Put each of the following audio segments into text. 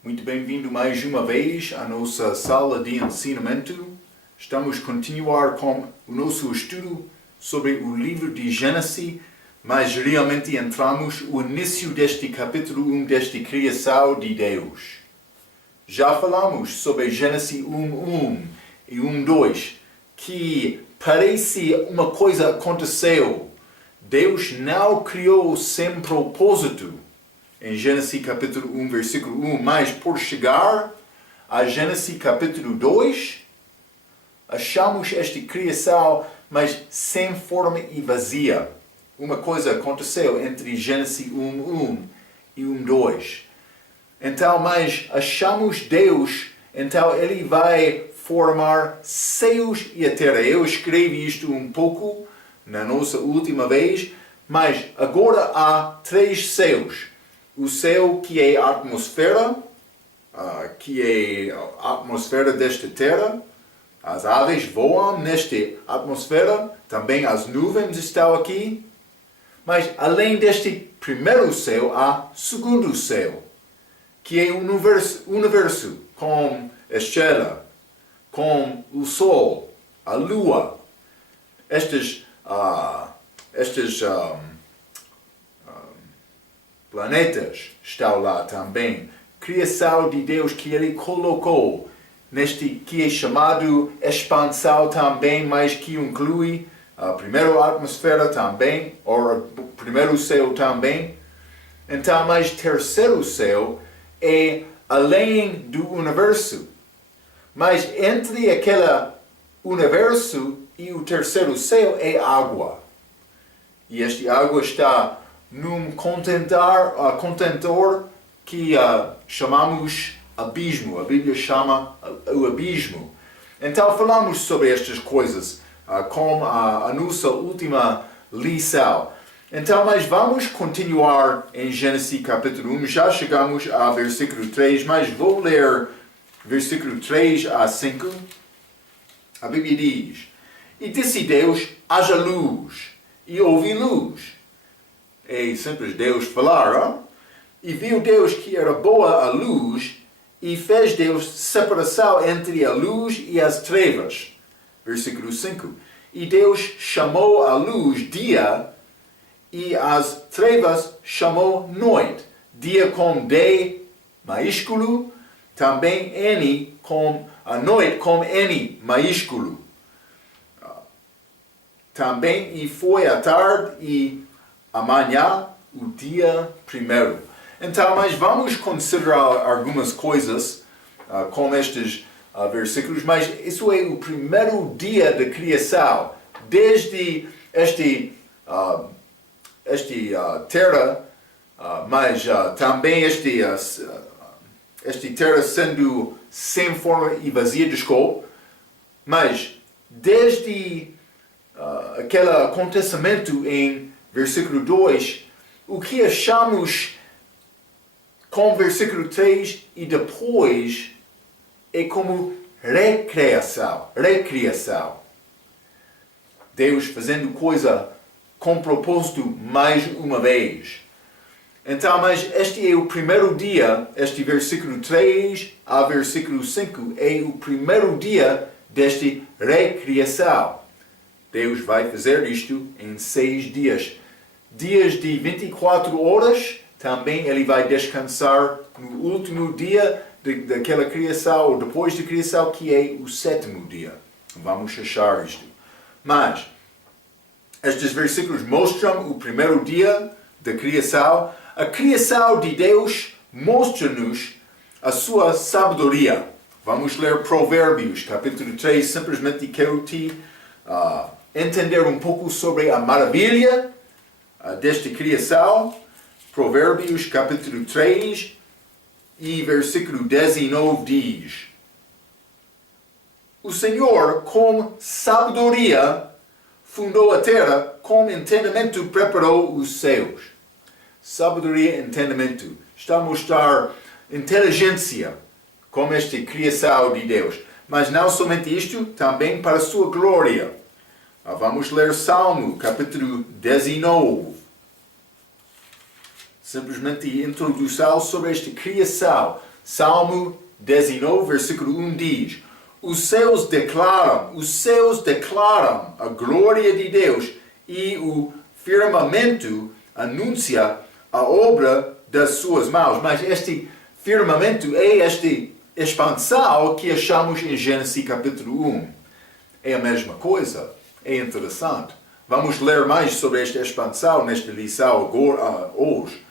Muito bem-vindo mais uma vez à nossa sala de ensinamento. Estamos a continuar com o nosso estudo sobre o livro de Gênesis, mas realmente entramos no início deste capítulo 1 desta criação de Deus. Já falamos sobre Gênesis 1:1 e 1:2, que parece uma coisa aconteceu. Deus não criou sem propósito. Em Gênesis capítulo 1, versículo 1, mas por chegar a Gênesis capítulo 2, achamos esta criação, mas sem forma e vazia. Uma coisa aconteceu entre Gênesis 1:1 e 1:2. Então, mas achamos Deus, então Ele vai formar céus e a terra. Eu escrevi isto um pouco na nossa última vez, mas agora há 3 céus. O céu que é a atmosfera, que é a atmosfera desta terra. As aves voam nesta atmosfera, também as nuvens estão aqui. Mas além deste primeiro céu, há segundo céu, que é o universo com a estrela, com o sol, a lua. Estes planetas estão lá também. Criação de Deus que Ele colocou neste que é chamado expansão também, mas que inclui a primeira atmosfera também, ou o primeiro céu também. Então, mas terceiro céu é além do universo. Mas entre aquele universo e o terceiro céu é água. E esta água está num contentor que chamamos abismo. A Bíblia chama o abismo. Então falamos sobre estas coisas com a nossa última lição. Então, mas vamos continuar em Gênesis capítulo 1. Já chegamos ao versículo 3, mas vou ler versículo 3 a 5. A Bíblia diz: E disse Deus, haja luz, e houve luz. É simples Deus falar, ó? E viu Deus que era boa a luz, e fez Deus separação entre a luz e as trevas. Versículo 5. E Deus chamou a luz dia, e as trevas chamou noite. Dia com D maiúsculo, também N com a noite com N maiúsculo. Também e foi a tarde e amanhã o dia primeiro. Então, mas vamos considerar algumas coisas com estes versículos, mas isso é o primeiro dia da criação. Desde esta terra, mas também esta terra sendo sem forma e vazia, desculpe, mas desde aquele acontecimento em versículo 2, o que achamos com versículo 3 e depois é como recriação. Deus fazendo coisa com propósito mais uma vez. Então, mas este é o primeiro dia, este versículo 3 a versículo 5 é o primeiro dia desta recriação. Deus vai fazer isto em 6 dias. Dias de 24 horas, também Ele vai descansar no último dia daquela criação, ou depois da criação, que é o 7º dia. Vamos achar isto. Mas, estes versículos mostram o primeiro dia da criação. A criação de Deus mostra-nos a sua sabedoria. Vamos ler Provérbios, capítulo 3. Simplesmente quero te entender um pouco sobre a maravilha desta criação. Provérbios, capítulo 3 e versículo 19 diz: O Senhor, com sabedoria, fundou a terra, com entendimento preparou os céus. Sabedoria e entendimento. Está a mostrar inteligência como esta criação de Deus. Mas não somente isto, também para a sua glória. Vamos ler Salmo, capítulo 19. Simplesmente introdução sobre esta criação. Salmo 19, versículo 1 diz: os céus declaram a glória de Deus e o firmamento anuncia a obra das suas mãos. Mas este firmamento é este expansão que achamos em Gênesis capítulo 1. É a mesma coisa. É interessante. Vamos ler mais sobre esta expansão nesta lição hoje.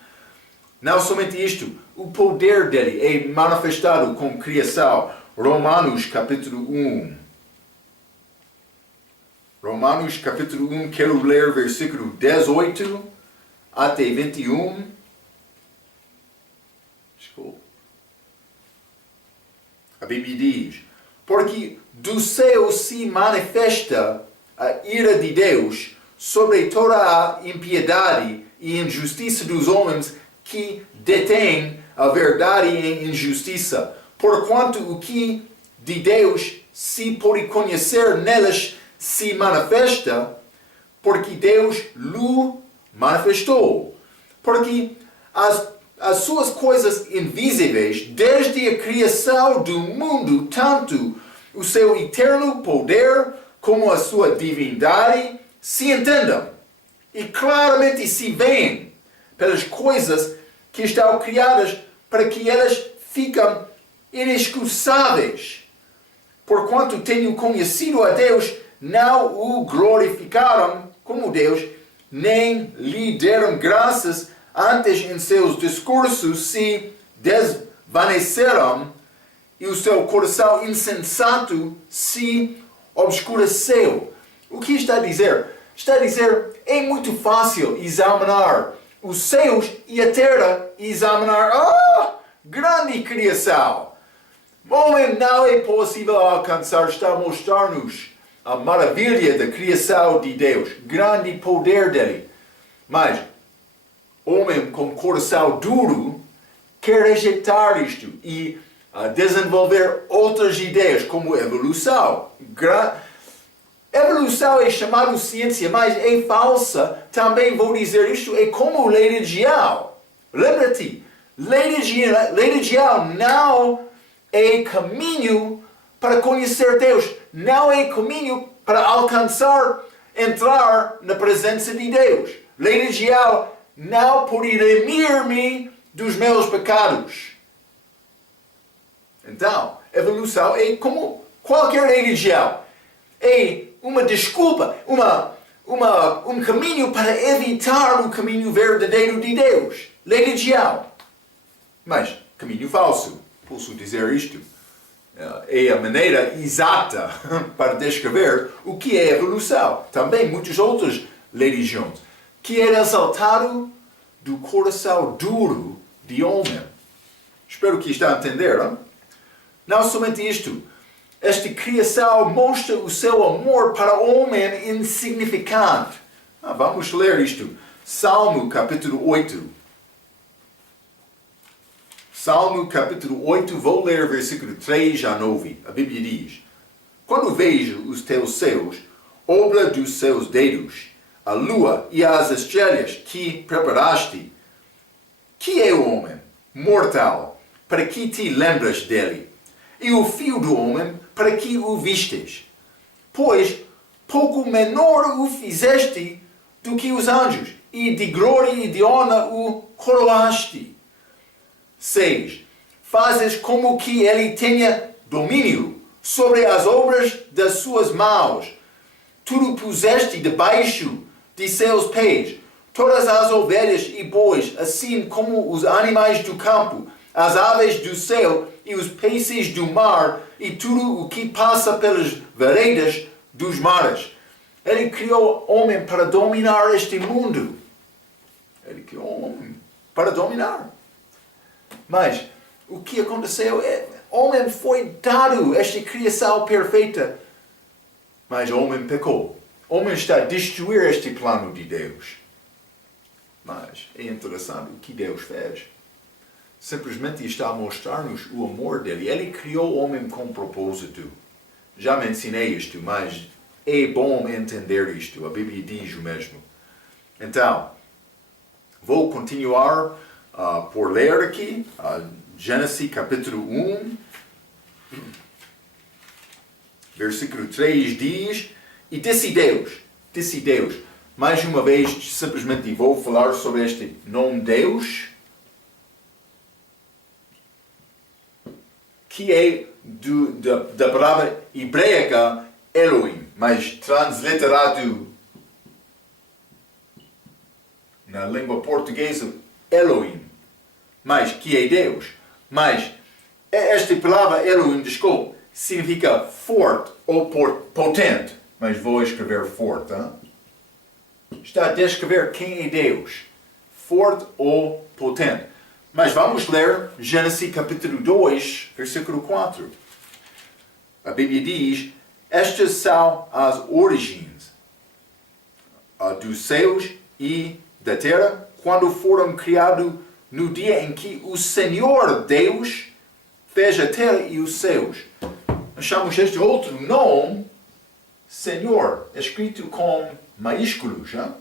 Não somente isto, o poder dele é manifestado com criação. Romanos capítulo 1. Romanos capítulo 1, quero ler versículo 18 até 21. Desculpa. A Bíblia diz: porque do céu se manifesta a ira de Deus sobre toda a impiedade e injustiça dos homens que detêm a verdade em injustiça, porquanto o que de Deus se pode conhecer neles se manifesta, porque Deus lhe manifestou. Porque as suas coisas invisíveis, desde a criação do mundo, tanto o seu eterno poder como a sua divindade, se entendam e claramente se veem pelas coisas que estão criadas, para que elas fiquem inexcusáveis. Porquanto tenho conhecido a Deus, não o glorificaram como Deus, nem lhe deram graças, antes em seus discursos se desvaneceram e o seu coração insensato se obscureceu. O que está a dizer? Está a dizer, é muito fácil examinar os céus e a terra e examinar, grande criação. Homem, não é possível alcançar, está a mostrar-nos a maravilha da criação de Deus, grande poder dele. Mas, homem com coração duro quer rejeitar isto e desenvolver outras ideias, como evolução. Evolução é chamada ciência, mas é falsa. Também vou dizer isto, é como religião. Lembra-te, religião não é caminho para conhecer Deus. Não é caminho para alcançar, entrar na presença de Deus. Religião não pode remir-me dos meus pecados. Então, evolução é como qualquer religião. É uma desculpa, um caminho para evitar o caminho verdadeiro de Deus. Religião. Mas, caminho falso. Posso dizer isto? É a maneira exata para descrever o que é evolução. Também muitas outras religiões. Que é resultado do coração duro de homem. Espero que está a entender, não? Não somente isto. Esta criação mostra o seu amor para o homem insignificante. Vamos ler isto. Salmo capítulo 8. Salmo capítulo 8, vou ler versículo 3 a 9. A Bíblia diz: quando vejo os teus céus, obra dos seus dedos, a lua e as estrelas que preparaste, que é o homem, mortal, para que te lembras dele? E o filho do homem, para que o vistes? Pois pouco menor o fizeste do que os anjos, e de glória e de honra o coroaste. 6. Fazes como que ele tenha domínio sobre as obras das suas mãos. Tu o puseste debaixo de seus pés, todas as ovelhas e bois, assim como os animais do campo, as aves do céu e os peixes do mar, e tudo o que passa pelas veredas dos mares. Ele criou homem para dominar este mundo. Ele criou homem para dominar. Mas o que aconteceu é, homem foi dado esta criação perfeita, mas o homem pecou. O homem está a destruir este plano de Deus. Mas é interessante o que Deus fez. Simplesmente está a mostrar-nos o amor dele. Ele criou o homem com propósito. Já mencionei isto, mas é bom entender isto. A Bíblia diz o mesmo. Então, vou continuar por ler aqui. Gênesis capítulo 1, versículo 3 diz: e disse Deus, mais uma vez simplesmente vou falar sobre este nome Deus, que é da palavra hebraica Elohim, mas transliterado na língua portuguesa Elohim, mas que é Deus. Mas esta palavra Elohim, desculpe, significa forte ou potente, mas vou escrever forte. Hein? Está a descrever quem é Deus, forte ou potente. Mas vamos ler Gênesis capítulo 2, versículo 4. A Bíblia diz: estas são as origens dos céus e da terra, quando foram criados no dia em que o Senhor Deus fez a terra e os céus. Nós chamamos este outro nome Senhor, escrito com maiúsculos. Hein?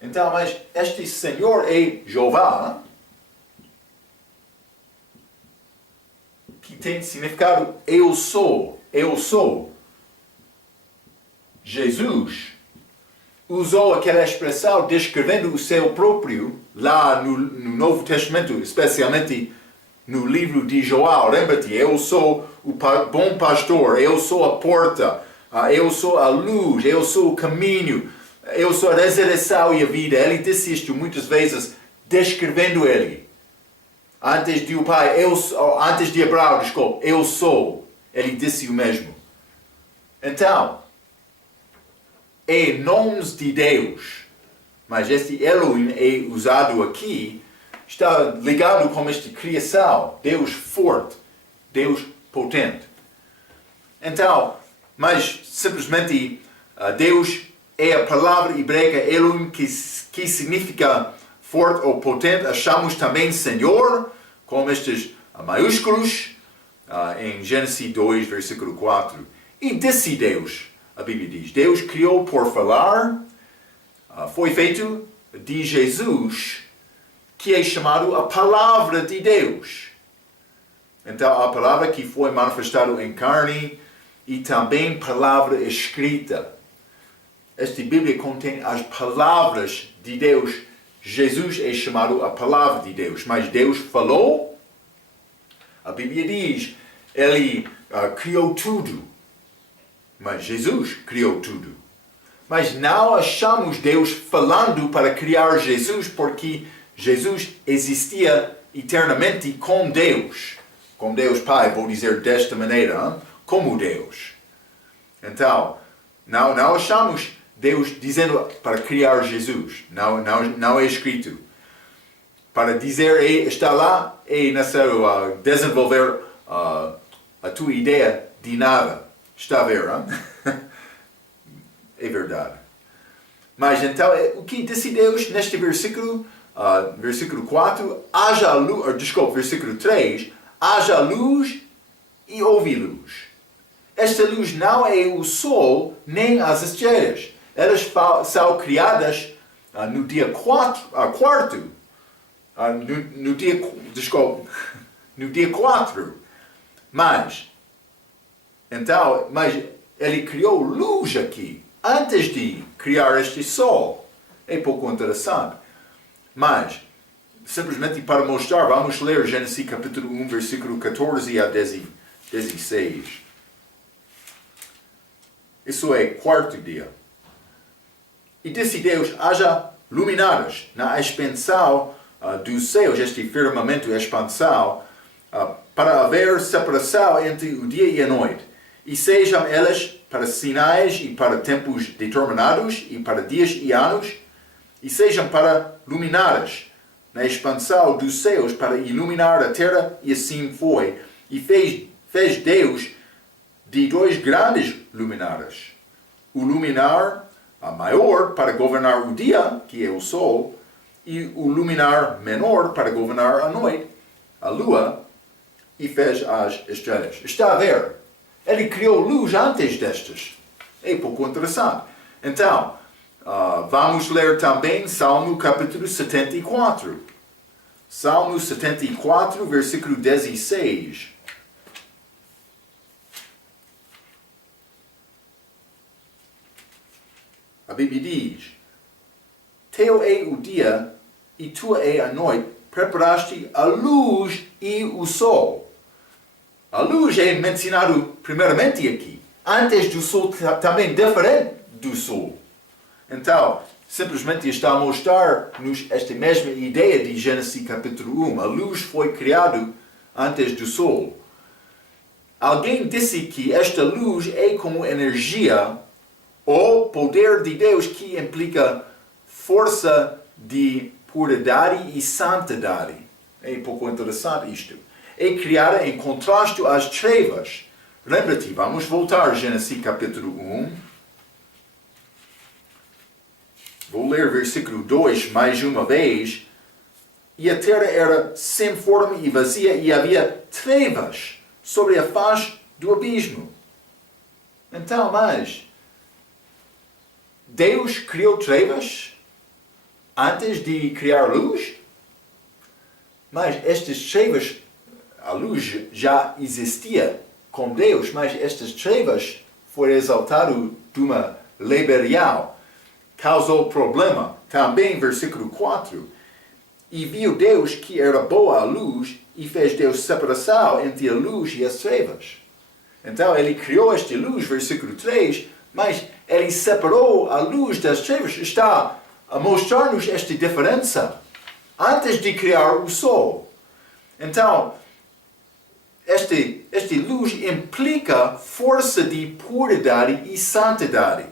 Então, mas este Senhor é Jeová, que tem significado eu sou. Jesus usou aquela expressão descrevendo o seu próprio lá no Novo Testamento, especialmente no livro de João. Lembra-te, eu sou o bom pastor, eu sou a porta, eu sou a luz, eu sou o caminho, eu sou a ressurreição e a vida. Ele disse isto muitas vezes descrevendo ele. Antes de o Pai, antes de Abraão, desculpe, eu sou. Ele disse o mesmo. Então, é nomes de Deus, mas este Elohim é usado aqui, está ligado com esta criação, Deus forte, Deus potente. Então, mas simplesmente Deus é a palavra hebraica Elohim que significa forte ou potente. Achamos também Senhor, com estes maiúsculos, em Gênesis 2, versículo 4. E disse Deus, a Bíblia diz, Deus criou por falar, foi feito de Jesus, que é chamado a palavra de Deus. Então, a palavra que foi manifestada em carne e também palavra escrita. Esta Bíblia contém as palavras de Deus. Jesus é chamado a palavra de Deus, mas Deus falou. A Bíblia diz, Ele criou tudo, mas Jesus criou tudo. Mas não achamos Deus falando para criar Jesus, porque Jesus existia eternamente com Deus Pai, vou dizer desta maneira, como Deus. Então, não achamos Deus dizendo para criar Jesus. Não é escrito. Para dizer, está lá, é necessário desenvolver a tua ideia de nada. Está a ver, hein? É verdade. Mas então, o que disse Deus neste versículo? Versículo 4, versículo 3, haja luz e houve luz. Esta luz não é o sol nem as estrelas. Elas são criadas no dia 4. No dia 4. Mas ele criou luz aqui, antes de criar este sol. É pouco interessante. Mas, simplesmente para mostrar, vamos ler Gênesis capítulo 1, versículo 14 a 16. Isso é quarto dia. E disse Deus, haja luminares na expansão dos céus, este firmamento, expansão, para haver separação entre o dia e a noite. E sejam elas para sinais e para tempos determinados, e para dias e anos, e sejam para luminares na expansão dos céus, para iluminar a terra, e assim foi. E fez Deus de 2 grandes luminares. O luminar maior para governar o dia, que é o sol, e o luminar menor para governar a noite, a lua, e fez as estrelas. Está a ver? Ele criou luz antes destas. É pouco interessante. Então, Vamos ler também Salmo capítulo 74. Salmo 74, versículo 16. A Bíblia diz: Teu é o dia e tua é a noite, preparaste a luz e o sol. A luz é mencionado primeiramente aqui, antes do sol, também diferente do sol. Então, simplesmente está a mostrar-nos esta mesma ideia de Gênesis capítulo 1. A luz foi criada antes do sol. Alguém disse que esta luz é como energia ou poder de Deus, que implica força de puridade e santidade. É um pouco interessante isto. É criada em contraste às trevas. Lembra-te, vamos voltar a Gênesis capítulo 1. Vou ler versículo 2 mais uma vez. E a terra era sem forma e vazia, e havia trevas sobre a face do abismo. Então, mas Deus criou trevas antes de criar luz? Mas estas trevas, a luz já existia com Deus, mas estas trevas foram exaltadas de uma lei real. Causou problema. Também, versículo 4. E viu Deus que era boa a luz, e fez Deus separação entre a luz e as trevas. Então, ele criou esta luz, versículo 3, mas ele separou a luz das trevas. Está a mostrar-nos esta diferença antes de criar o sol. Então, esta luz implica força de puridade e santidade.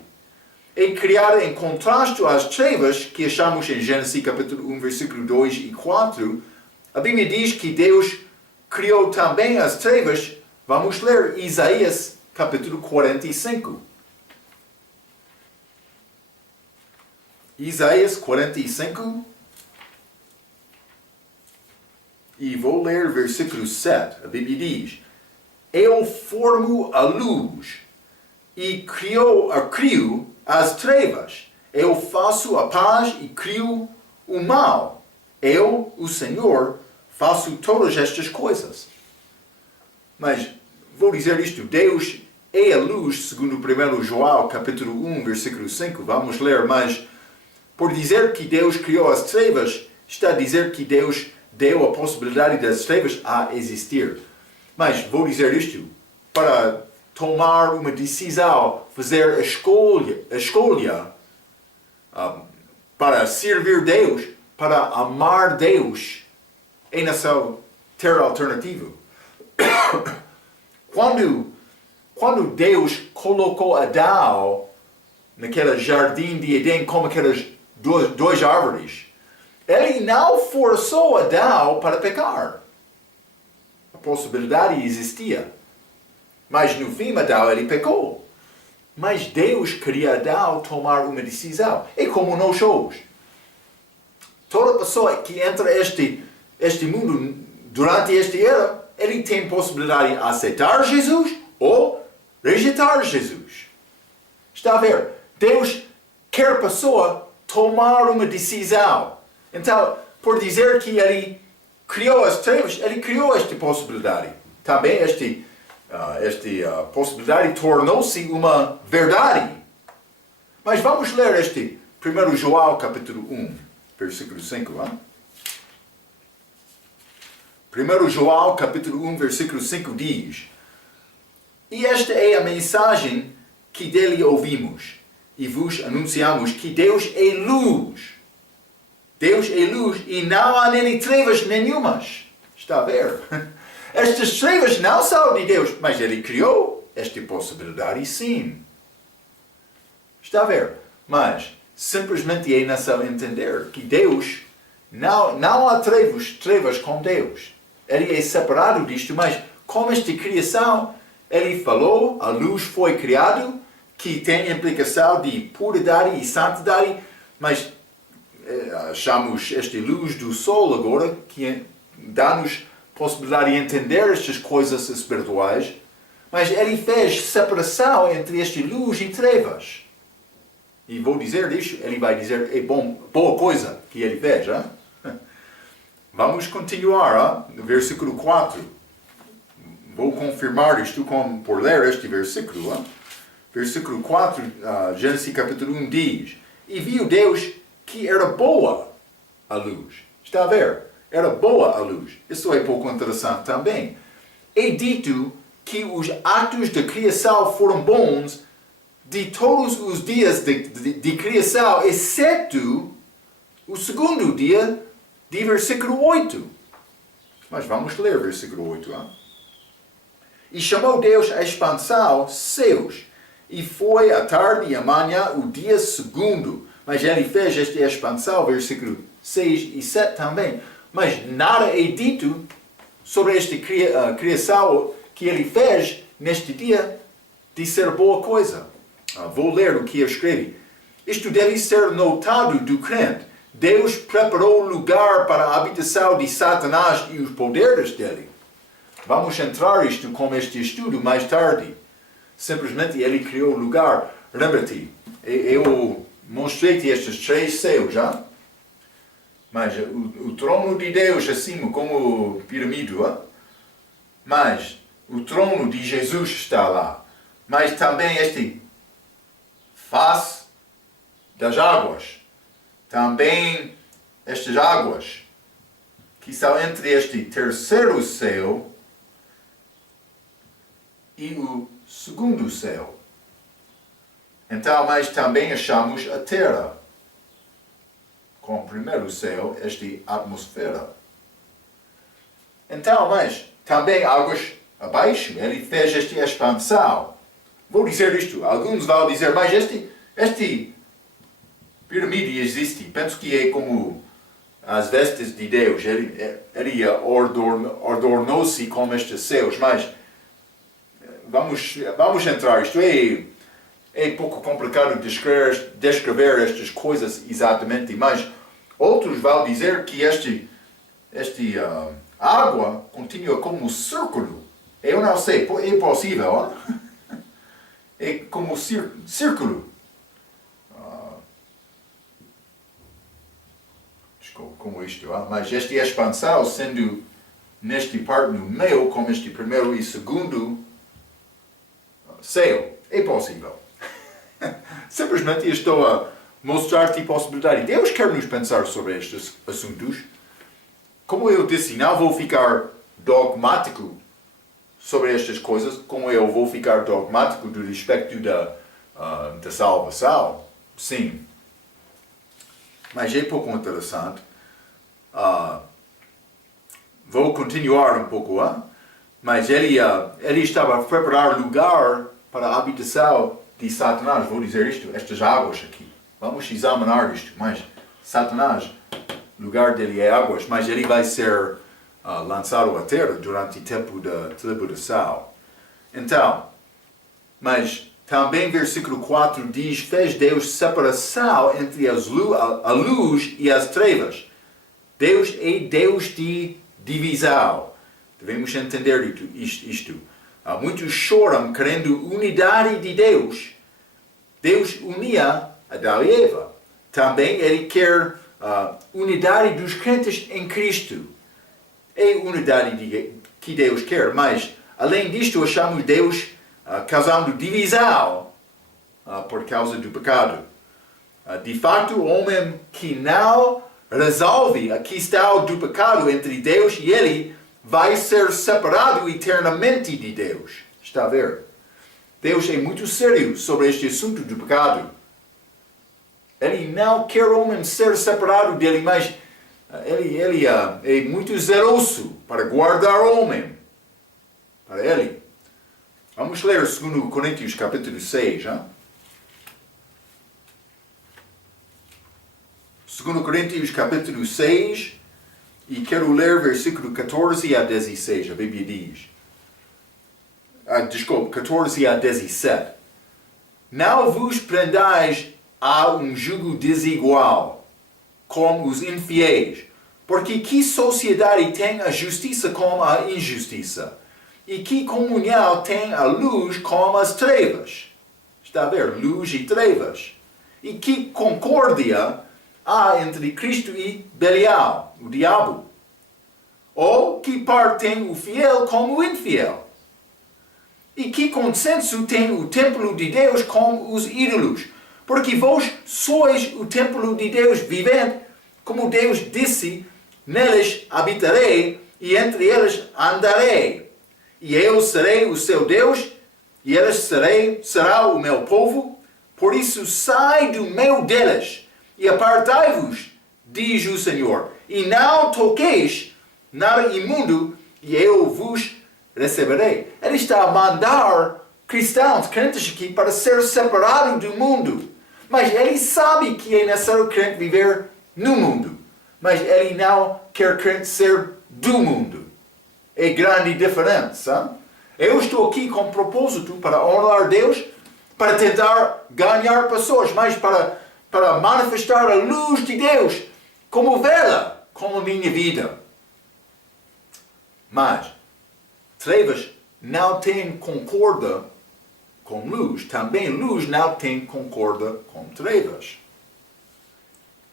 É criada em contraste às trevas que achamos em Gênesis capítulo 1, versículo 2 e 4. A Bíblia diz que Deus criou também as trevas. Vamos ler Isaías capítulo 45. Isaías 45. E vou ler versículo 7. A Bíblia diz: Eu formo a luz e crio as trevas. Eu faço a paz e crio o mal. Eu, o Senhor, faço todas estas coisas. Mas vou dizer isto: Deus é a luz, segundo 1 João capítulo 1, versículo 5. Vamos ler, mas por dizer que Deus criou as trevas, está a dizer que Deus deu a possibilidade das trevas a existir. Mas vou dizer isto: para tomar uma decisão, fazer a escolha para servir Deus, para amar Deus, é necessário ter alternativa. Quando Deus colocou Adão naquele jardim de Edém como aquelas duas árvores, ele não forçou Adão para pecar. A possibilidade existia. Mas no fim, Adão, ele pecou. Mas Deus queria Adão tomar uma decisão. É como nós hoje. Toda pessoa que entra este mundo durante esta era, ele tem possibilidade de aceitar Jesus ou rejeitar Jesus. Está a ver? Deus quer a pessoa tomar uma decisão. Então, por dizer que ele criou as trevas, ele criou esta possibilidade. Também esta possibilidade tornou-se uma verdade. Mas vamos ler 1 João capítulo 1, versículo 5. 1 João capítulo 1, versículo 5 diz: E esta é a mensagem que dele ouvimos, e vos anunciamos, que Deus é luz. Deus é luz e não há nele trevas nenhumas. Está a ver? Estas trevas não são de Deus, mas ele criou esta possibilidade, sim. Está a ver? Mas simplesmente é necessário entender que Deus, não há trevas com Deus. Ele é separado disto, mas como esta criação, ele falou, a luz foi criada, que tem implicação de puridade e santidade, mas achamos esta luz do sol agora, que dá-nos possibilidade de entender estas coisas espirituais, mas ele fez separação entre esta luz e trevas. e vou dizer isso, ele vai dizer, é boa coisa que ele fez. Vamos continuar, no versículo 4. Vou confirmar isto por ler este versículo. Versículo 4, Gênesis capítulo 1 diz, e viu Deus que era boa a luz. Está a ver? Era boa a luz. Isso é pouco interessante também. É dito que os atos de criação foram bons de todos os dias de criação, exceto o segundo dia de versículo 8. Mas vamos ler versículo 8. E chamou Deus a expansão céus, e foi a tarde e a manhã o dia segundo. Mas ele fez esta expansão, versículo 6 e 7 também. Mas nada é dito sobre esta criação que ele fez neste dia de ser boa coisa. Vou ler o que eu escrevi. Isto deve ser notado do crente. Deus preparou lugar para a habitação de Satanás e os poderes dele. Vamos entrar isto com este estudo mais tarde. Simplesmente ele criou lugar. Lembra-te, eu mostrei-te estes 3 céus, já? Mas o trono de Deus acima como pirâmide, mas o trono de Jesus está lá. Mas também este face das águas. Também estas águas que estão entre este terceiro céu e o segundo céu. Então, mas também achamos a terra. Com o primeiro céu, esta atmosfera. Então, mas também águas abaixo. Ele fez esta expansão. Vou dizer isto. Alguns vão dizer, mas este pirâmide existe. Penso que é como as vestes de Deus. Ele ordenou-se com estes céus. Mas vamos entrar. Isto é pouco complicado descrever estas coisas exatamente. Mas outros vão dizer que esta água continua como um círculo. Eu não sei. É possível, é como círculo. Como isto, mas esta expansão sendo neste parte no meio, como este primeiro e segundo céu, é possível. Simplesmente estou a mostrar-te a possibilidade. Deus quer nos pensar sobre estes assuntos. Como eu disse, não vou ficar dogmático sobre estas coisas, como eu vou ficar dogmático do respeito da salvação. Sim. Mas é pouco interessante. Vou continuar um pouco, mas ele estava a preparar lugar para a habitação de Satanás. Vou dizer isto, estas águas aqui. Vamos examinar isto, mas Satanás, lugar dele é águas, mas ele vai ser lançado à terra durante o tempo da tribulação. Então, mas também versículo 4 diz, fez Deus separação entre a luz e as trevas. Deus é Deus de divisão. Devemos entender isto. Muitos choram querendo unidade de Deus. Deus unia Adão e Eva. Também Ele quer unidade dos crentes em Cristo. É unidade que Deus quer, mas além disto achamos Deus causando divisão por causa do pecado. De fato, o homem que não resolve a questão do pecado entre Deus e ele vai ser separado eternamente de Deus. Está a ver? Deus é muito sério sobre este assunto do pecado. Ele não quer o homem ser separado dele, mas ele é muito zeloso para guardar o homem. Para ele. Vamos ler 2 Coríntios capítulo 6. 2 Coríntios capítulo 6, e quero ler versículo 14 a 16, a Bíblia diz. Desculpe, 14 a 17. Não vos prendais a um jugo desigual, com os infiéis, porque que sociedade tem a justiça com a injustiça? E que comunhão tem a luz com as trevas? Está a ver? Luz e trevas. E que concórdia há entre Cristo e Belial, o diabo? Ou que parte tem o fiel com o infiel? E que consenso tem o templo de Deus com os ídolos? Porque vós sois o templo de Deus vivente, como Deus disse, neles habitarei e entre eles andarei. E eu serei o seu Deus, e eles será o meu povo. Por isso sai do meio deles e apartai-vos, diz o Senhor, e não toqueis nada imundo, e eu vos receberei. Ele está a mandar cristãos, crentes aqui, para ser separado do mundo. Mas ele sabe que é necessário crente viver no mundo. Mas ele não quer crente ser do mundo. É grande diferença. Eu estou aqui com propósito para honrar Deus, para tentar ganhar pessoas, mas para manifestar a luz de Deus como vela, como a minha vida. Mas trevas não têm concorda com luz, também luz não tem concorda com trevas.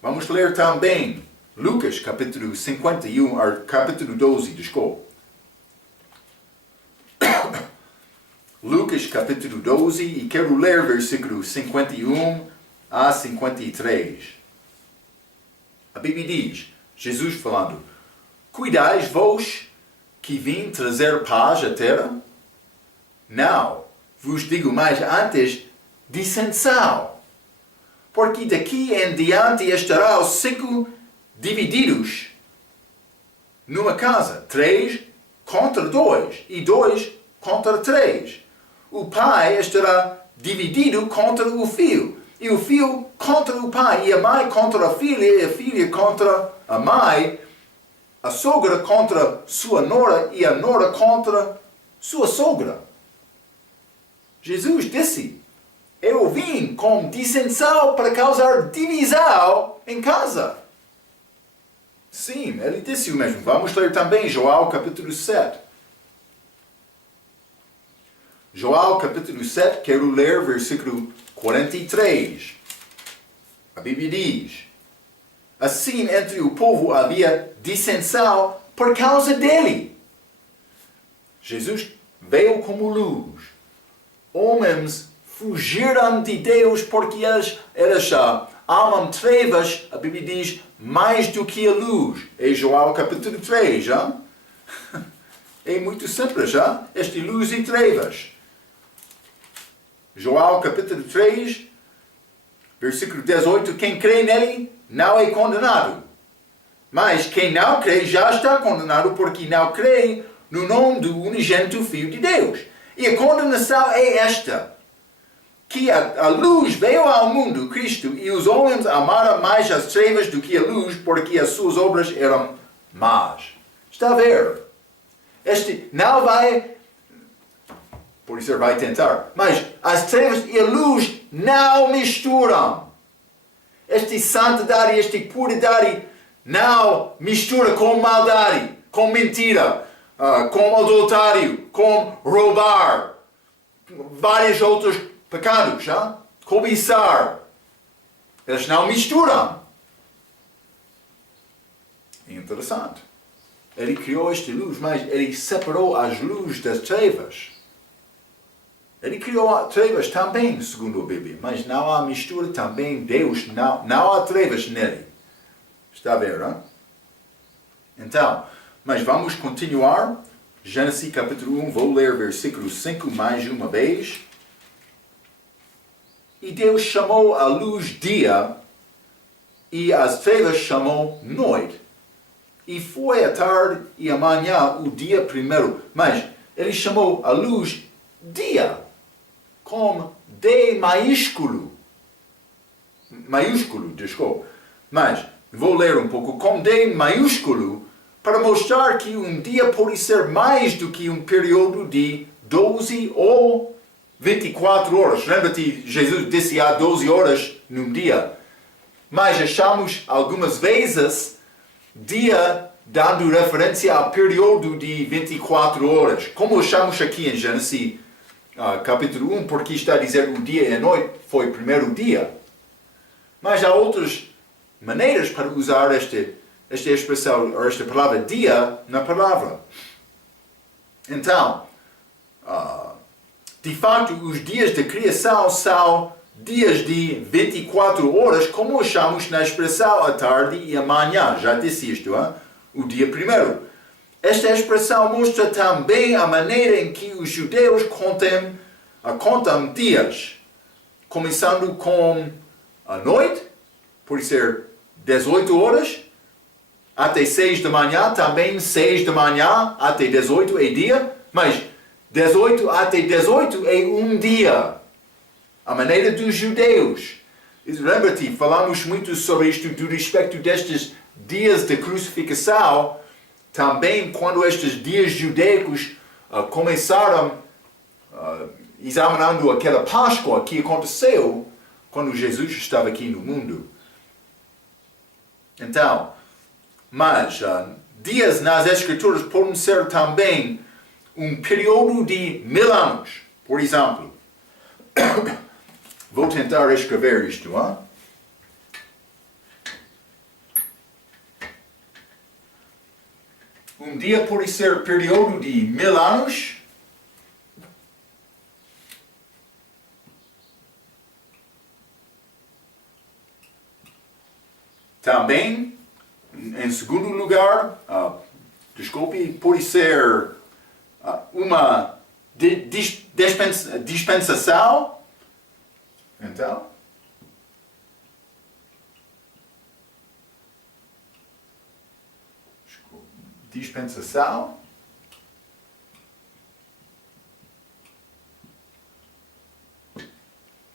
Vamos ler também Lucas capítulo 51, capítulo 12, desculpa. Lucas capítulo 12, e quero ler versículos 51 a 53. A Bíblia diz, Jesus falando, cuidais vós que vim trazer paz à terra? Não, vos digo mais antes, dissensão. Porque daqui em diante estará os 5 divididos numa casa, 3 contra 2 e 2 contra 3. O pai estará dividido contra o filho, e o filho contra o pai, e a mãe contra a filha, e a filha contra a mãe, a sogra contra sua nora, e a nora contra sua sogra. Jesus disse, eu vim com dissensão para causar divisão em casa. Sim, ele disse o mesmo. Vamos ler também João capítulo 7. João capítulo 7, quero ler versículo 43. A Bíblia diz, assim entre o povo havia dissensão por causa dele. Jesus veio como luz. Homens fugiram de Deus porque eles amam trevas, a Bíblia diz, mais do que a luz. É João capítulo 3, já? É muito simples, já? Este luz e trevas. João capítulo 3, versículo 18, quem crê nele não é condenado. Mas quem não crê já está condenado porque não crê no nome do unigênito Filho de Deus. E a condenação é esta, que a luz veio ao mundo, Cristo, e os homens amaram mais as trevas do que a luz, porque as suas obras eram más. Está a ver? Este não vai, por isso vai tentar, mas as trevas e a luz não misturam. Esta santidade, esta puridade não mistura com maldade, com mentira, com adultério, com roubar, vários outros pecados, já? Cobiçar. Eles não misturam. É interessante. Ele criou esta luz, mas ele separou as luzes das trevas. Ele criou trevas também, segundo a Bíblia, mas não há mistura também. Deus, não há trevas nele. Está a ver, não? Então, mas vamos continuar. Gênesis capítulo 1, vou ler versículo 5 mais uma vez. E Deus chamou a luz dia, e as trevas chamou noite. E foi a tarde e a manhã o dia primeiro. Mas ele chamou a luz dia, com D maiúsculo. Desculpa. Mas vou ler um pouco. Com D maiúsculo, para mostrar que um dia pode ser mais do que um período de 12 ou 24 horas. Lembra-te, Jesus disse há 12 horas num dia. Mas achamos algumas vezes dia dando referência ao período de 24 horas. Como achamos aqui em Gênesis capítulo 1, porque está a dizer o dia e a noite foi o primeiro dia. Mas há outras maneiras para usar esta expressão, ou esta palavra dia na palavra. Então, de fato, os dias de criação são dias de 24 horas, como achamos na expressão a tarde e a manhã. Já disse isto, o dia primeiro. Esta expressão mostra também a maneira em que os judeus contam dias, começando com a noite, por ser 18 horas, até 6 da manhã, também 6 da manhã até 18 é dia, mas 18 até 18 é um dia. A maneira dos judeus. Lembra-te, falamos muito sobre isto do respeito destes dias de crucificação. Também quando estes dias judaicos começaram examinando aquela Páscoa que aconteceu quando Jesus estava aqui no mundo. Então, mas dias nas Escrituras podem ser também um período de 1000 anos. Por exemplo, vou tentar escrever isto, Um dia pode ser período de 1000 anos. Também, em segundo lugar, pode ser uma dispensação. Então, dispensação.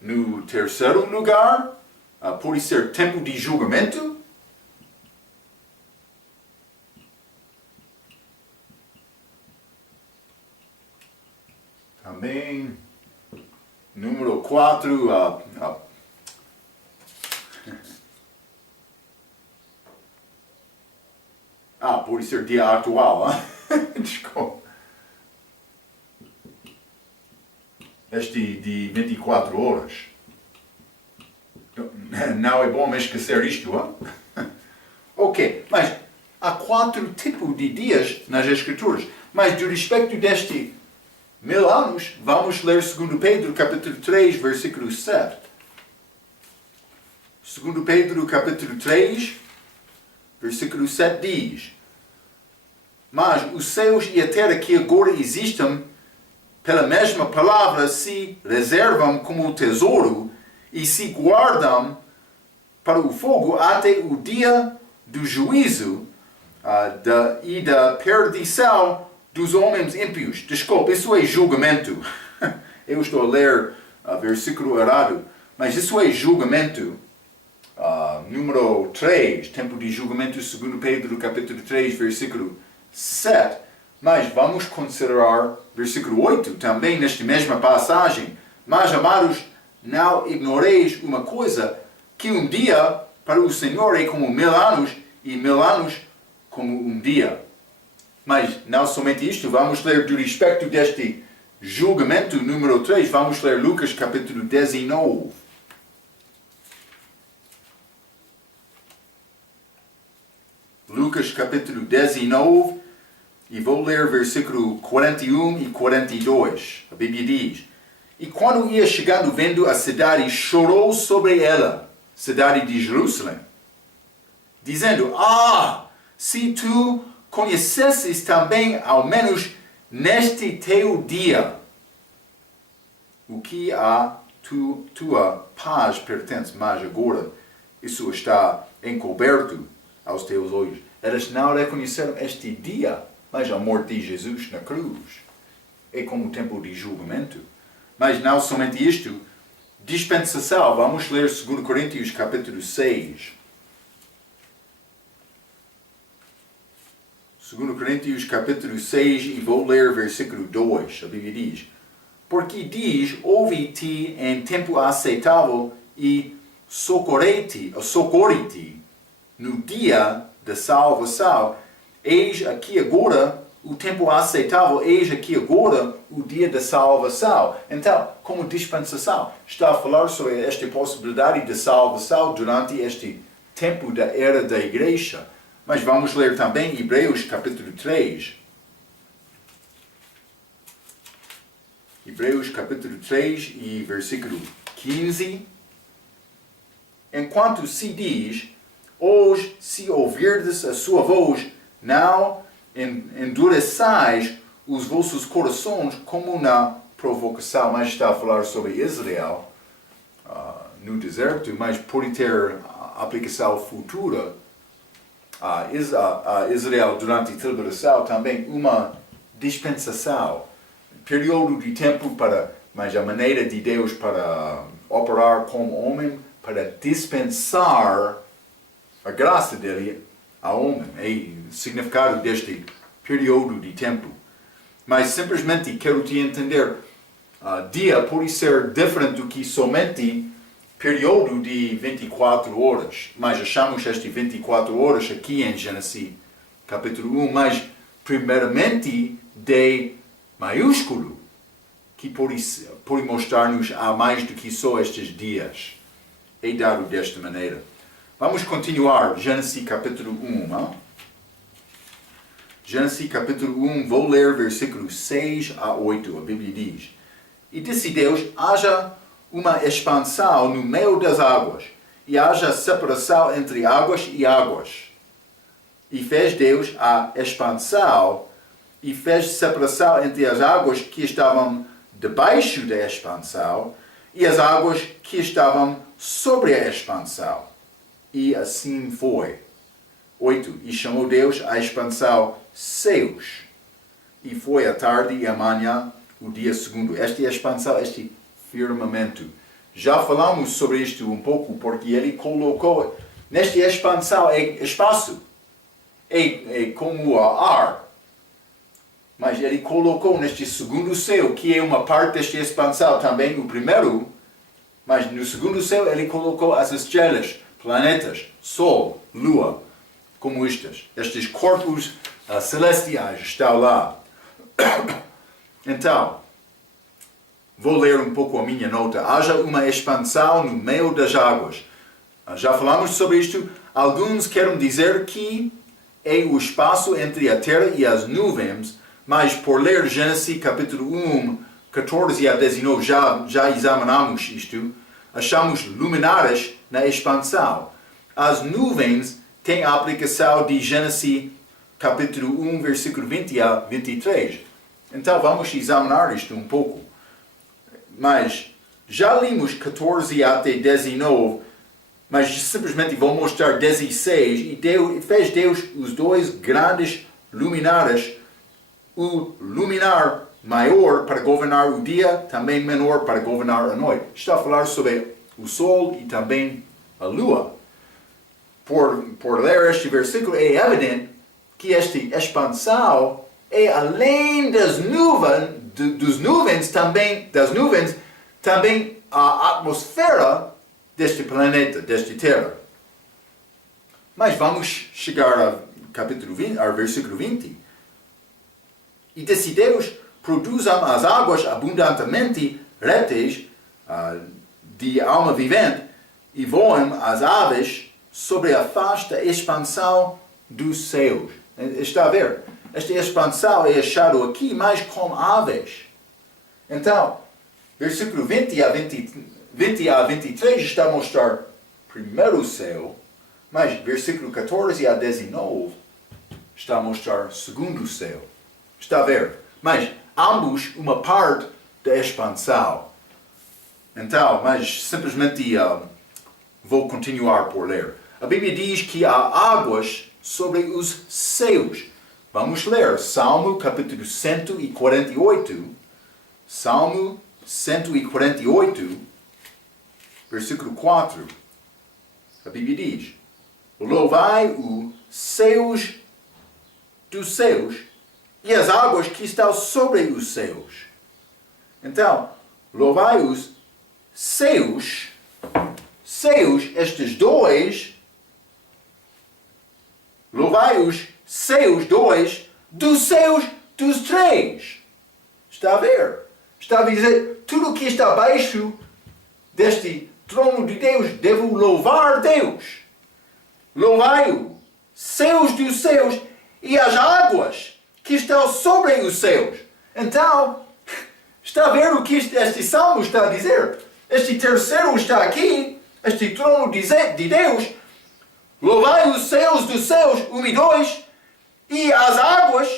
No terceiro lugar, pode ser tempo de julgamento. Também, número 4, pode ser dia atual, Desculpa. Este de 24 horas. Não é bom esquecer isto, Ok, mas há 4 tipos de dias nas Escrituras. Mas, do respeito deste 1000 anos, vamos ler 2 Pedro, capítulo 3, versículo 7. 2 Pedro, capítulo 3, versículo 7 diz: Mas os céus e a terra que agora existem, pela mesma palavra, se reservam como tesouro e se guardam para o fogo até o dia do juízo e da perdição dos homens ímpios. Desculpe, isso é julgamento. Eu estou a ler versículo errado, mas isso é julgamento. Número 3, tempo de julgamento, 2 Pedro, capítulo 3, versículo 7. Mas vamos considerar versículo 8 também nesta mesma passagem. Mas, amados, não ignoreis uma coisa, que um dia para o Senhor é como 1000 anos, e 1000 anos como um dia. Mas não somente isto, vamos ler do respeito deste julgamento número 3, vamos ler Lucas capítulo 19. Lucas capítulo 19, e vou ler versículo 41 e 42. A Bíblia diz: E quando ia chegando vendo a cidade, chorou sobre ela, cidade de Jerusalém, dizendo: se tu conhecesses também, ao menos neste teu dia, o que a tua paz pertence, mas agora isso está encoberto aos teus olhos. Eles não reconheceram este dia, mas a morte de Jesus na cruz é como o tempo de julgamento. Mas não somente isto, dispensação. Vamos ler 2 Coríntios capítulo 6. 2 Coríntios capítulo 6, e vou ler versículo 2. A Bíblia diz: Porque diz, ouvi-te em tempo aceitável e socorre-te no dia da salvação. Eis aqui agora o tempo aceitável, eis aqui agora o dia da salvação. Então, como dispensação, está a falar sobre esta possibilidade de salvação durante este tempo da era da igreja. Mas vamos ler também Hebreus capítulo 3. Hebreus capítulo 3 e versículo 15. Enquanto se diz, hoje se ouvirdes a sua voz, não endureçais os vossos corações como na provocação. Mas está a falar sobre Israel no deserto, mas pode ter aplicação futura a Israel durante a tribulação também uma dispensação, período de tempo para, mas a maneira de Deus para operar como homem, para dispensar a graça dele ao homem, é o significado deste período de tempo. Mas simplesmente quero te entender, dia pode ser diferente do que somente período de 24 horas. Mas achamos este 24 horas aqui em Gênesis capítulo 1, mas primeiramente de maiúsculo, que pode mostrar-nos há mais do que só estes dias. É dado desta maneira. Vamos continuar, Gênesis capítulo 1. Não? Gênesis capítulo 1, vou ler versículos 6 a 8. A Bíblia diz: E disse Deus, haja uma expansão no meio das águas, e haja separação entre águas e águas. E fez Deus a expansão, e fez separação entre as águas que estavam debaixo da expansão, e as águas que estavam sobre a expansão. E assim foi. 8. E chamou Deus a expansão céus. E foi a tarde e a manhã o dia segundo. Esta expansão, este firmamento. Já falamos sobre isto um pouco, porque ele colocou, nesta expansão é espaço. É como ar. Mas ele colocou neste segundo céu, que é uma parte desta expansão também, o primeiro, mas no segundo céu ele colocou as estrelas, planetas, Sol, Lua, como estes corpos celestiais estão lá. Então, vou ler um pouco a minha nota. Haja uma expansão no meio das águas. Já falamos sobre isto. Alguns querem dizer que é o espaço entre a terra e as nuvens, mas por ler Gênesis capítulo 1, 14 a 19, já examinamos isto. Achamos luminares na expansão. As nuvens têm a aplicação de Gênesis capítulo 1, versículo 20 a 23. Então vamos examinar isto um pouco. Mas já limos 14 até 19, mas simplesmente vou mostrar 16. E fez Deus os dois grandes luminares, o luminar maior para governar o dia, também menor para governar a noite. Está a falar sobre o sol e também a lua. Por ler este versículo é evidente que esta expansão é além das nuvens também a atmosfera deste planeta, desta Terra. Mas vamos chegar ao versículo 20. E disse Deus, produzam as águas abundantemente répteis de alma vivente, e voem as aves sobre a face da expansão dos céus. Está a ver? Esta expansão é achado aqui mais com aves. Então, versículo 20 a 23 está a mostrar primeiro o céu, mas versículo 14 a 19 está a mostrar segundo o céu. Está a ver? Mas ambos uma parte da expansão. Então, mas simplesmente vou continuar por ler. A Bíblia diz que há águas sobre os céus. Vamos ler Salmo capítulo 148. Salmo 148, versículo 4. A Bíblia diz: louvai os céus dos céus e as águas que estão sobre os céus. Então, louvai os céus, estes dois, louvai os céus dois, dos céus dos três. Está a ver? Está a dizer, tudo que está abaixo deste trono de Deus, devo louvar Deus. Louvai-o, céus dos céus e as águas que estão sobre os céus. Então, está a ver o que este salmo está a dizer? Este terceiro está aqui, este trono de Deus. Louvai os céus dos céus, 1 e 2, e as águas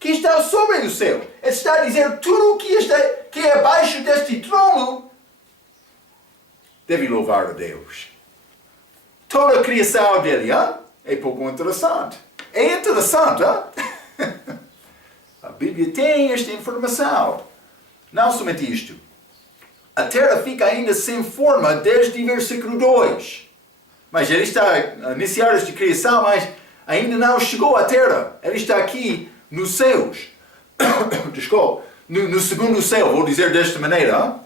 que estão sobre os céus. Ele está a dizer tudo o que é abaixo deste trono deve louvar a Deus. Toda a criação dele, hein? É pouco interessante. É interessante, hein? A Bíblia tem esta informação. Não somente isto. A terra fica ainda sem forma desde o versículo 2. Mas ele está a iniciar esta criação, mas ainda não chegou à terra. Ele está aqui nos céus. Desculpe. No segundo céu, vou dizer desta maneira. Hein?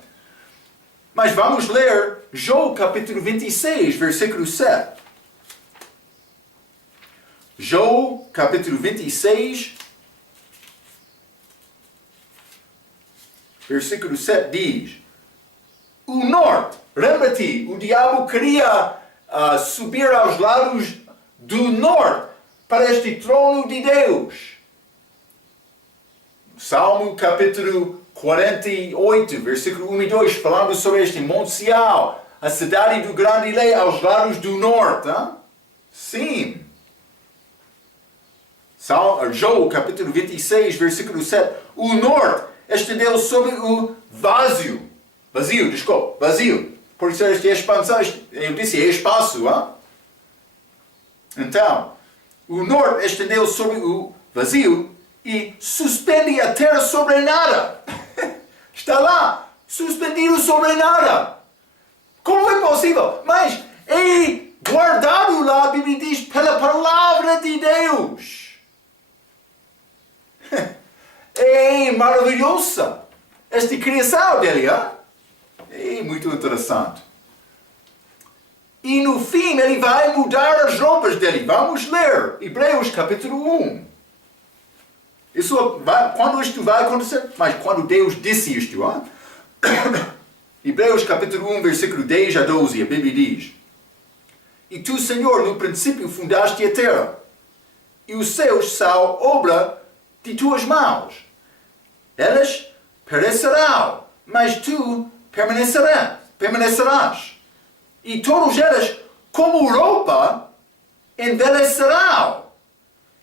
Mas vamos ler Job capítulo 26, versículo 7. Job capítulo 26, versículo 7 diz: o norte, lembra-te, o diabo queria subir aos lados do norte para este trono de Deus. Salmo capítulo 48, versículo 1 e 2, falando sobre este Monte Sião, a cidade do grande rei aos lados do norte. Hein? Sim. Job capítulo 26, versículo 7. O norte estendeu sobre o vazio. Vazio. Por isso esta expansão, eu disse, é espaço. Hein? Então, o norte estendeu sobre o vazio e suspende a terra sobre nada. Está lá, suspendido sobre nada. Como é possível? Mas é guardado lá, a Bíblia diz, pela palavra de Deus. É maravilhosa esta criação dele, hein? É muito interessante. E no fim ele vai mudar as roupas dele. Vamos ler Hebreus capítulo 1. Quando isto vai acontecer? Mas quando Deus disse isto, hein? Hebreus capítulo 1, versículo 10 a 12, a Bíblia diz: e tu, Senhor, no princípio fundaste a terra, e os céus são obra de tuas mãos. Elas perecerão, mas tu permanecerás. E todas elas, como roupa, envelhecerão.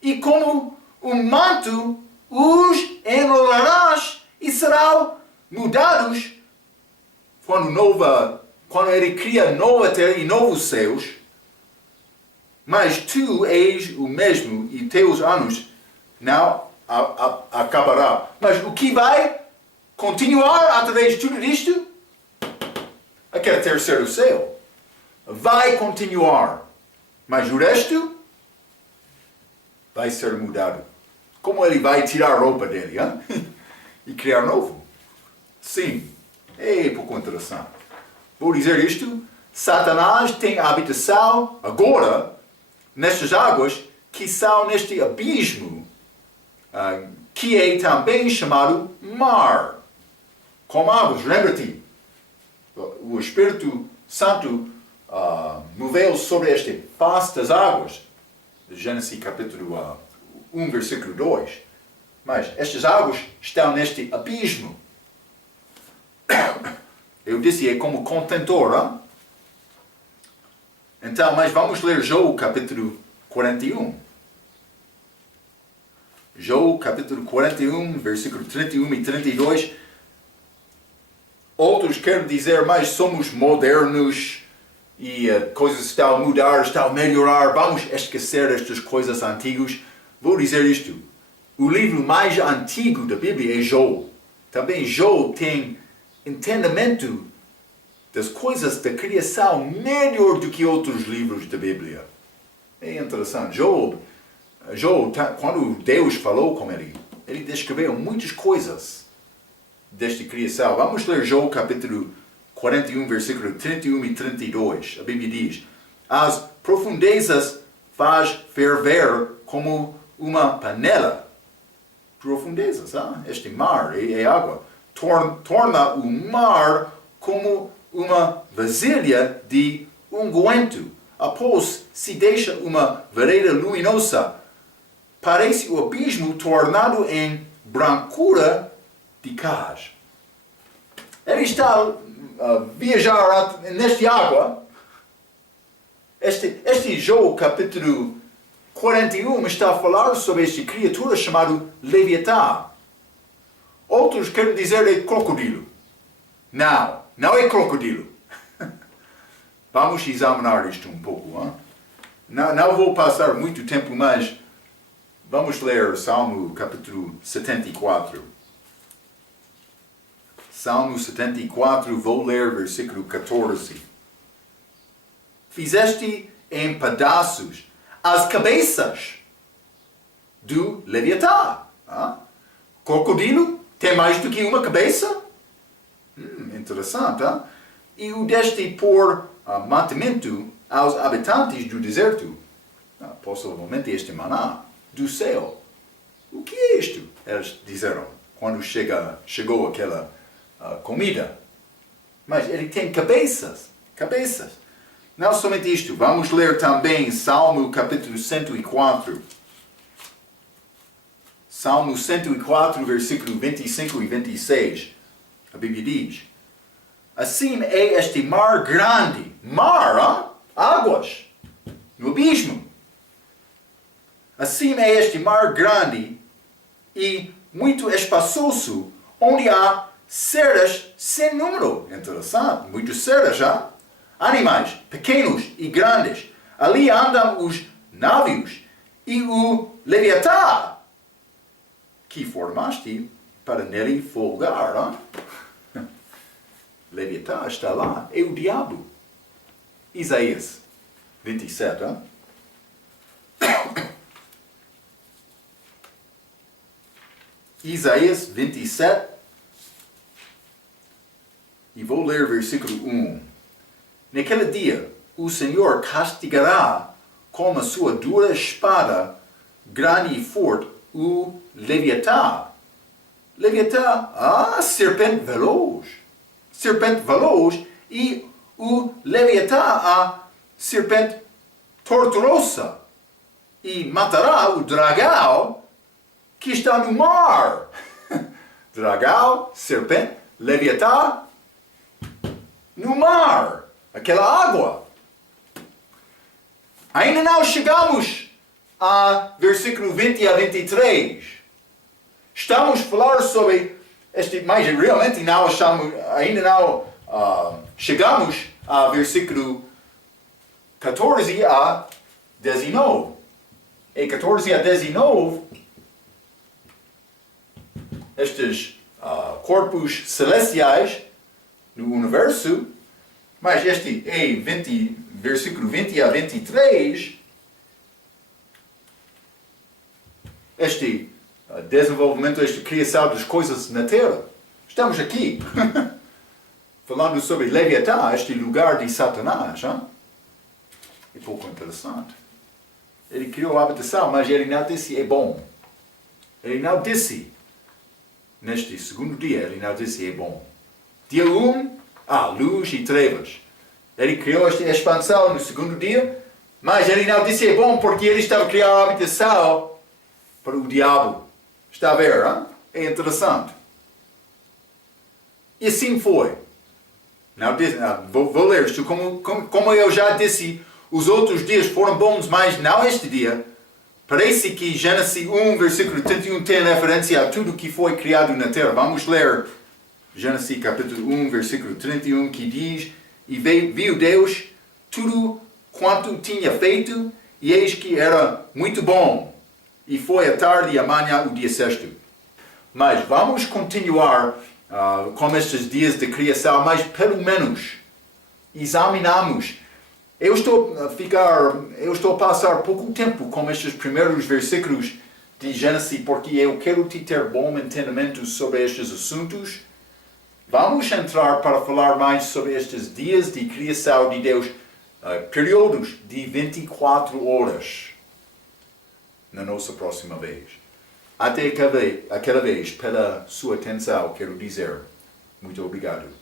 E como um manto, os enrolarás e serão mudados quando ele cria nova terra e novos céus. Mas tu és o mesmo e teus anos não acabará. Mas o que vai continuar através de tudo isto? Aquele terceiro céu vai continuar, mas o resto vai ser mudado. Como ele vai tirar a roupa dele, hein? E criar novo? Sim, é pouco interessante. Vou dizer isto: Satanás tem habitação agora nestas águas que são neste abismo, que é também chamado mar. Com águas, lembra-te, o Espírito Santo moveu sobre este face das águas, Gênesis capítulo 1, versículo 2. Mas estas águas estão neste abismo. Eu disse, é como contentor. Hein? Então, mas vamos ler Job capítulo 41. Job capítulo 41, versículo 31 e 32. Outros querem dizer, mas somos modernos e coisas estão a mudar, estão a melhorar, vamos esquecer estas coisas antigas. Vou dizer isto: o livro mais antigo da Bíblia é Job. Também Job tem entendimento das coisas da criação melhor do que outros livros da Bíblia. É interessante. Job, quando Deus falou com ele descreveu muitas coisas desta criação. Vamos ler Job capítulo 41, versículo 31 e 32. A Bíblia diz: as profundezas faz ferver como uma panela, profundezas. Este mar é água. Torna o mar como uma vasilha de unguento. Após se deixa uma vareda luminosa, parece o abismo tornado em brancura de cais. Ele está a viajar nesta água. Este João capítulo 41 está a falar sobre esta criatura chamada Leviatã. Outros querem dizer é crocodilo. Não é crocodilo. Vamos examinar isto um pouco. Não vou passar muito tempo, mas vamos ler Salmo capítulo 74. Salmo 74, vou ler versículo 14. Fizeste em pedaços as cabeças do Leviatã. Crocodilo tem mais do que uma cabeça? Interessante. E o deste por mantimento aos habitantes do deserto. Possivelmente este maná do céu. O que é isto? Eles disseram quando chegou aquela comida. Mas ele tem cabeças. Não somente isto. Vamos ler também Salmo capítulo 104. Salmo 104, versículo 25 e 26. A Bíblia diz: assim é este mar grande. Águas. No abismo. Assim é este mar grande e muito espaçoso, onde há seres sem número. Interessante. Muitos seres, animais, pequenos e grandes. Ali andam os navios e o Leviatã, que formaste para nele folgar. Leviatã está lá, é o diabo. Isaías 27. Isaías 27. E vou ler versículo 1. Naquele dia, o Senhor castigará com a sua dura espada, grande e forte, o Leviatã. Leviatã, serpente veloz. Serpente veloz e o Leviatã, a serpente tortuosa. E matará o dragão que está no mar. Dragão, serpente, Leviatã, no mar. Aquela água. Ainda não chegamos a versículo 20 a 23. Estamos a falar sobre este, mas realmente ainda não chegamos a versículo 14 a 19. E 14 a 19, estes corpos celestiais no universo. Mas este é versículo 20 a 23, este desenvolvimento, esta criação das coisas na Terra. Estamos aqui, falando sobre Leviatã, este lugar de Satanás. É pouco interessante. Ele criou a habitação, mas ele não disse é bom. Ele não disse, neste segundo dia, ele não disse é bom. Dia 1, luz e trevas. Ele criou esta expansão no segundo dia, mas ele não disse é bom porque ele estava a criar a habitação para o diabo. Está a ver, É interessante. E assim foi. Não, vou ler isto. Como eu já disse, os outros dias foram bons, mas não este dia. Parece que Gênesis 1, versículo 31 tem referência a tudo que foi criado na terra. Vamos ler Gênesis capítulo 1, versículo 31, que diz: e viu Deus tudo quanto tinha feito, e eis que era muito bom. E foi a tarde e a manhã o dia sexto. Mas vamos continuar com estes dias de criação, mas pelo menos examinamos. Eu estou a passar pouco tempo com estes primeiros versículos de Gênesis, porque eu quero te ter bom entendimento sobre estes assuntos. Vamos entrar para falar mais sobre estes dias de criação de Deus, períodos de 24 horas, na nossa próxima vez. Até aquela vez, pela sua atenção, quero dizer muito obrigado.